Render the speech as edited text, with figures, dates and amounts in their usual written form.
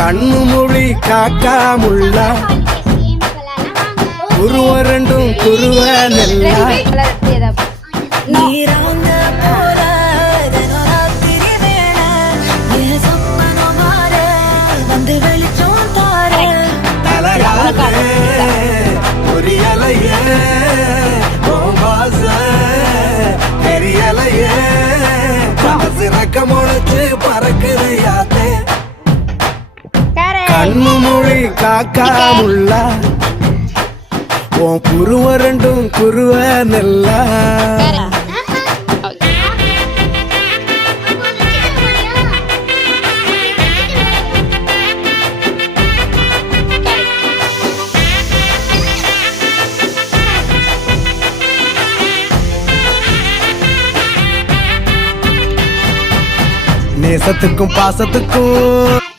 கண்ணு மொழி காக்கா முள்ளா குருவ ரெண்டும் குருவ நெல்லா கண்ணு மொழி காக்கா முள்ளா உன் குருவ ரெண்டும் குருவ நெல்லா நேசத்துக்கும் பாசத்துக்கும்